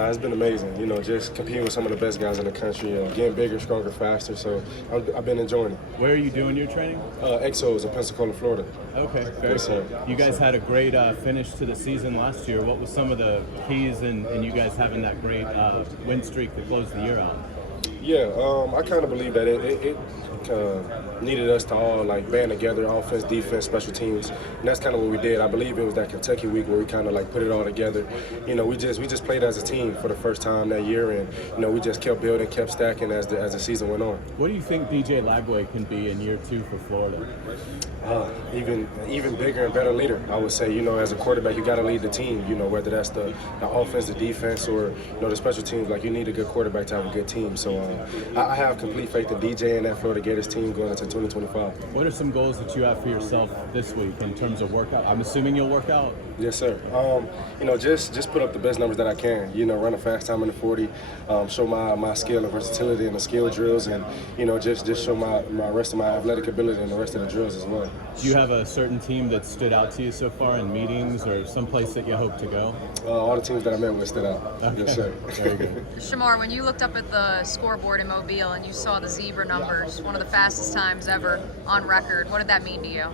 Nah, it's been amazing. You know, just competing with some of the best guys in the country, getting bigger, stronger, faster. So I've been enjoying it. Where are you doing your training? Exos in Pensacola, Florida. Okay, very cool. You guys had a great finish to the season last year. What was some of the keys in you guys having that great win streak to close the year out? Yeah, I kind of believe that it needed us to all like band together, offense, defense, special teams, and that's kind of what we did. I believe it was that Kentucky week where we kind of like put it all together. You know, we just played as a team for the first time that year, and you know we just kept building, kept stacking as the season went on. What do you think DJ Lagway can be in year 2 for Florida? Even bigger and better leader, I would say. You know, as a quarterback, you got to lead the team. You know, whether that's the offense, the defense, or you know the special teams. Like you need a good quarterback to have a good team. So I have complete faith in DJ and that Florida Gators team going into 2025. What are some goals that you have for yourself this week in terms of workout? I'm assuming you'll work out. Yes, sir. You know, just put up the best numbers that I can. You know, run a fast time in the 40, show my skill and versatility in the skill drills, and you know, just show my rest of my athletic ability in the rest of the drills as well. Do you have a certain team that stood out to you so far in meetings, or someplace that you hope to go? All the teams that I met with stood out. Okay. Yes, sir. Very good. Shemar, when you looked up at the scoreboard in Mobile and you saw the zebra numbers, one of the fastest times ever on record, what did that mean to you?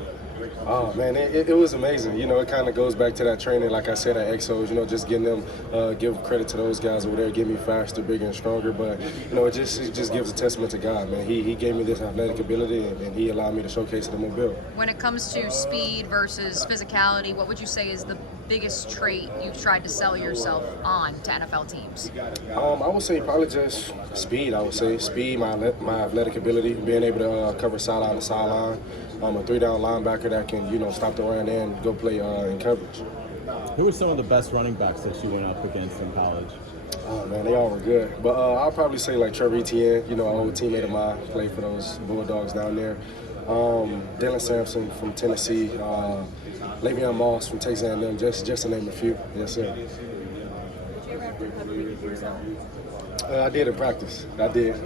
Oh man, it was amazing. You know, it kind of goes back to that training, like I said at Exos. You know, just getting them, give credit to those guys over there, get me faster, bigger, and stronger. But you know, it just gives a testament to God, man. He gave me this athletic ability, and He allowed me to showcase it in Mobile. When it comes to speed versus physicality, what would you say is the biggest trait you've tried to sell yourself on to NFL teams? I would say probably just speed. I would say speed, my athletic ability, being able to cover sideline to sideline. A 3-down linebacker that can, you know, stop the run and go play in coverage. Who are some of the best running backs that you went up against in college? Oh man, they all were good. But I'll probably say like Trevor Etienne, you know, an old teammate of mine, played for those Bulldogs down there. Dylan Sampson from Tennessee, Le'Veon Moss from Texas A&M, just to name a few. Yes, sir. Did you ever have to cover Ricky for yourself? I did in practice. I did.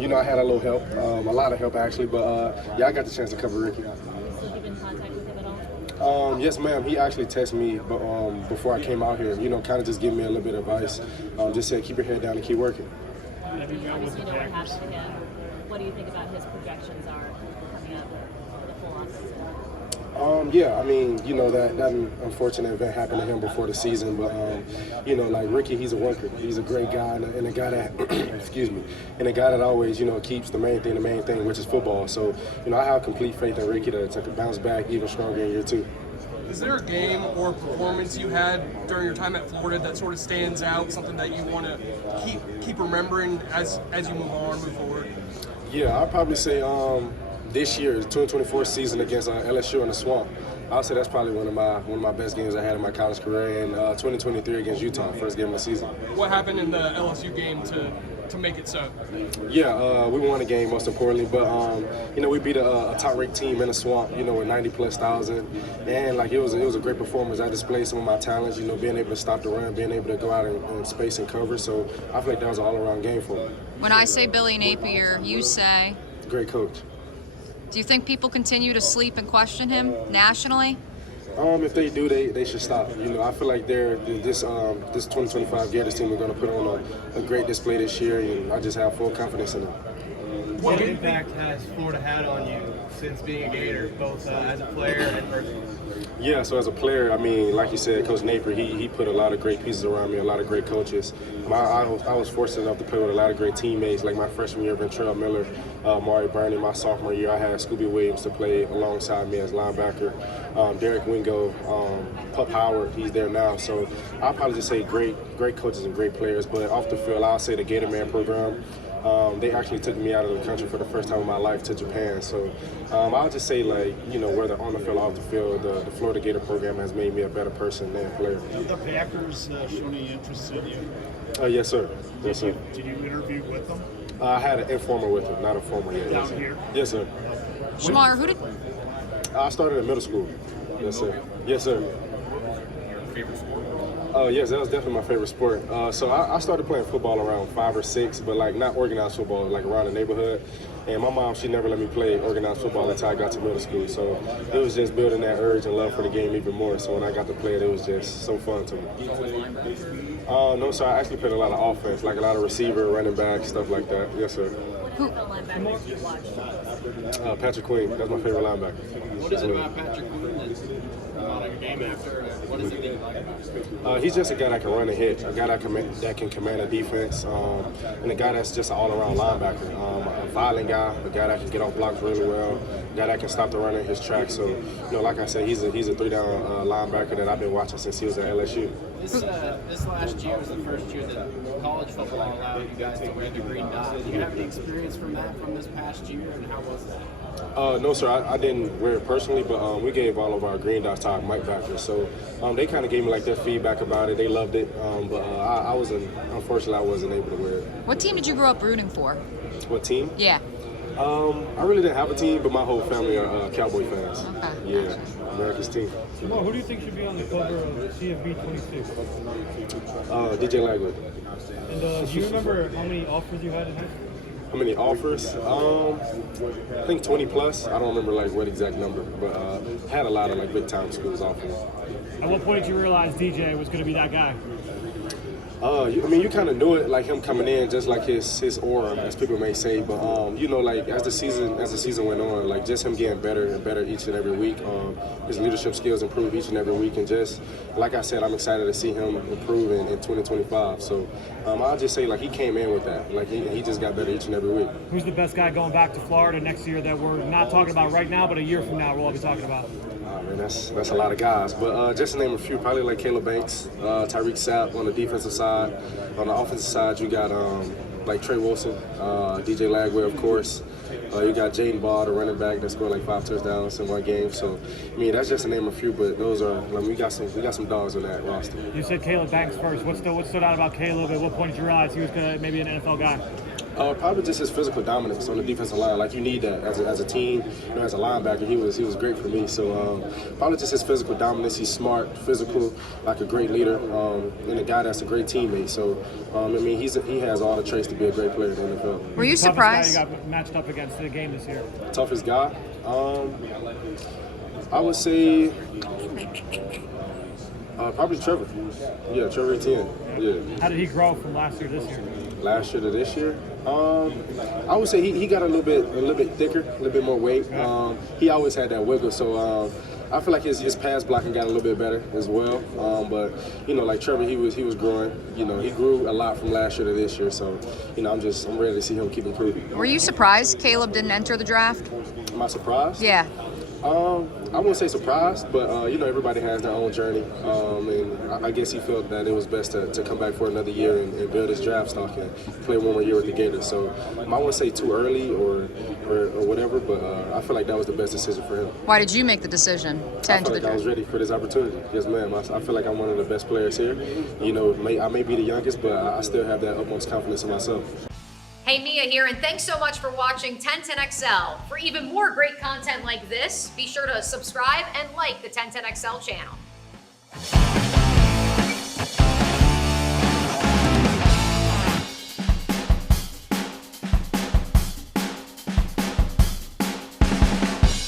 You know, I had a little help, a lot of help actually, but yeah, I got the chance to cover Ricky. Has he been in contact with him at all? Yes, ma'am. He actually texted me before I came out here, you know, kind of just giving me a little bit of advice. Just said, keep your head down and keep working. Obviously, you know what happened to him. What do you think about his projections are coming up for the full offseason? Yeah, I mean, you know, that unfortunate event happened to him before the season, but, you know, like Ricky, he's a worker. He's a great guy and a guy that, excuse me, and a guy that always, you know, keeps the main thing, which is football. So, you know, I have complete faith in Ricky to bounce back even stronger in year 2. Is there a game or performance you had during your time at Florida that sort of stands out, something that you want to keep remembering as you move forward? Yeah, I'd probably say this year, the 2024 season against LSU in the Swamp. I'll say that's probably one of my best games I had in my college career, and 2023 against Utah, first game of the season. What happened in the LSU game to make it so? Yeah, we won the game most importantly, but you know, we beat a top-ranked team in the Swamp, you know, with 90,000+, and like it was a great performance. I displayed some of my talents, you know, being able to stop the run, being able to go out in space and cover. So I feel like that was an all-around game for me. When I say Billy Napier, you say? Great coach. Do you think people continue to sleep and question him nationally? If they do, they should stop. You know, I feel like this 2025 Gators team are going to put on a great display this year, and I just have full confidence in them. What impact has Florida had on you since being a Gator, both as a player and personally? Yeah, so as a player, I mean, like you said, Coach Napier, he put a lot of great pieces around me, a lot of great coaches. I was fortunate enough to play with a lot of great teammates, like my freshman year, Ventrell Miller, Mari Burney. My sophomore year, I had Scooby Williams to play alongside me as linebacker. Derek Wingo, Pup Howard, he's there now. So I'll probably just say great coaches and great players. But off the field, I'll say the Gator Man program. They actually took me out of the country for the first time in my life to Japan. So I'll just say, like, you know, whether on the field or off the field, the Florida Gator program has made me a better person and player. Have the Packers shown any interest in you? Yes, sir. Yes, sir. Did you interview with them? I had an informal with him, not a formal yet. Down here? Yes, sir. Shemar, who did? I started in middle school. Yes, sir. Yes, sir. Your favorite sport? Yes, that was definitely my favorite sport. So I started playing football around 5 or 6, but like not organized football, like around the neighborhood. And my mom, she never let me play organized football until I got to middle school. So it was just building that urge and love for the game even more. So when I got to play it, it was just so fun to me. No, so I actually played a lot of offense, like a lot of receiver, running back, stuff like that. Yes, sir. What NFL linebacker do you watch? Patrick Queen, that's my favorite linebacker. What is it about Patrick Queen that's not a game after? What is it that you like about him? He's just a guy that can run and hit, a guy that can command a defense, and a guy that's just an all-around linebacker. A violent guy, a guy that can get off blocks really well, a guy that can stop the run in his track. So, you know, like I said, he's a 3-down linebacker that I've been watching since he was at LSU. This last year was the first year that college football allowed you guys to wear the green dot. Do you have any experience from this past year, and how was that? No, sir, I didn't wear it personally, but we gave all of our green dots to our Mike backers. So they kind of gave me like their feedback about it. They loved it, but unfortunately, I wasn't able to wear it. What team did you grow up rooting for? What team? Yeah. I really didn't have a team, but my whole family are Cowboy fans. Okay. Yeah, America's team. Shemar, who do you think should be on the cover of CFB 26? DJ Lagwood. And do you remember how many offers you had in high school? How many offers? I think 20 plus. I don't remember like what exact number, but had a lot of like big time schools offering. At what point did you realize DJ was going to be that guy? You kind of knew it, like him coming in, just like his aura, as people may say. But you know, like as the season went on, like just him getting better and better each and every week. His leadership skills improve each and every week, and just like I said, I'm excited to see him improve in 2025. So I'll just say like he came in with that, like he just got better each and every week. Who's the best guy going back to Florida next year that we're not talking about right now, but a year from now we'll all be talking about? Man, that's a lot of guys, but just to name a few, probably like Caleb Banks, Tyreek Sapp on the defensive side. On the offensive side, you got like Trey Wilson, DJ Lagway, of course. You got Jaden Ball, the running back that scored like 5 touchdowns in one game. So, I mean, that's just to name a few, but those are we got some dogs on that roster. You said Caleb Banks first. What stood out about Caleb? At what point did you realize he was maybe an NFL guy? Probably just his physical dominance on the defensive line. Like you need that as a team. You know, as a linebacker, he was great for me. So probably just his physical dominance. He's smart, physical, like a great leader, and a guy that's a great teammate. So I mean, he has all the traits to be a great player in the NFL. Were you surprised? Toughest guy you got matched up against in the game this year? Toughest guy? I would say probably Trevor. Yeah, Trevor Etienne. Yeah. How did he grow from last year to this year? Last year to this year, I would say he got a little bit thicker, a little bit more weight. He always had that wiggle, so I feel like his pass blocking got a little bit better as well. But you know, like Trevor, he was growing. You know, he grew a lot from last year to this year. So you know, I'm ready to see him keep improving. Were you surprised Caleb didn't enter the draft? Am I surprised? Yeah. I wouldn't say surprised, but you know, everybody has their own journey, and I guess he felt that it was best to come back for another year and build his draft stock and play one more year with the Gators. So I wouldn't say too early or whatever, but I feel like that was the best decision for him. Why did you make the decision to enter the I was ready for this opportunity. Yes, ma'am. I feel like I'm one of the best players here. You know, I may be the youngest, but I still have that utmost confidence in myself. Hey, Mia here, and thanks so much for watching 1010XL. For even more great content like this, be sure to subscribe and like the 1010XL channel.